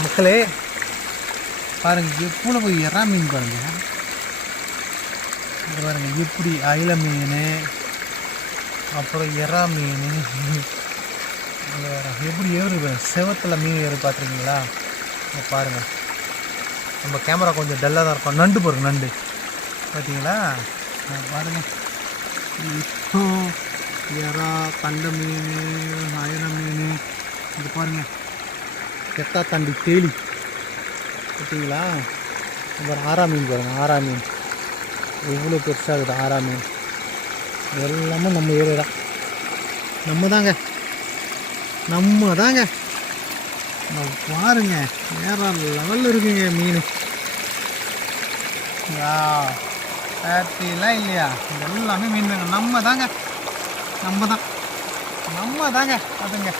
மக்களே பாருங்கள் எவ்வளவு எறா மீன் பாருங்கள். இது பாருங்கள் எப்படி அயில மீன், அப்புறம் எறா மீன், எப்படி ஏறு செவத்தில் மீன் ஏறு பார்த்துருக்கீங்களா? பாருங்கள், நம்ம கேமரா கொஞ்சம் டல்லாக தான் இருக்கும். நண்டு பாருங்கள், நண்டு பார்த்தீங்களா? பாருங்கள், இப்போ எறா, கண்ட மீன், அயில மீன், இது பாருங்கள் கெத்தா தாண்டி தேலி பார்த்தீங்களா? அப்புறம் ஆரா மீன் பாருங்கள், ஆரா மீன் எவ்வளோ பெருசாகுது. ஆரா மீன் எல்லாமே நம்ம ஏரியா தான், நம்ம தாங்க பாருங்க. வேற லெவலில் இருக்குங்க மீன். ஹாப்பிலாம் இல்லையா? எல்லாமே மீன் தாங்க, நம்ம தாங்க அதுங்க.